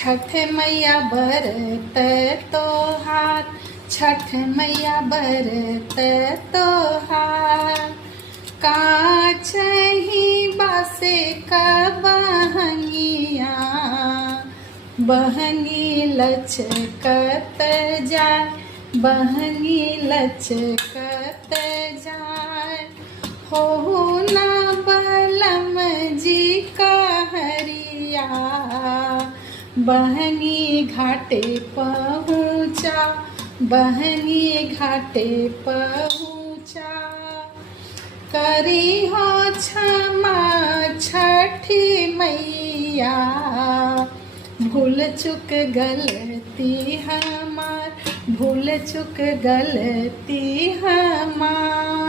छठ मैया बरत तोहार, छठ मैया बरत तोहार। काचही बासे का बहंगिया, बहंगी लचकत जाय, बहंगी लचकत जाय। हो ना बलम जी का हरिया, बहनी घाटे पहुँचा, बहनी घाटे पहुँचा। करी हो क्षमा छठी मैया, भूल चुक गलती हमार, भूल चुक गलती हमार।